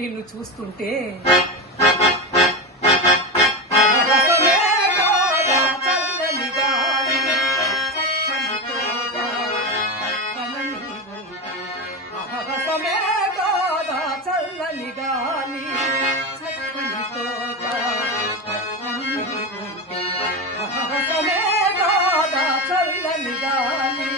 నిన్ను చూస్తుంటే. చల్లని గాలి చక్కని తోట చల్లని గాలి.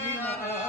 Gracias.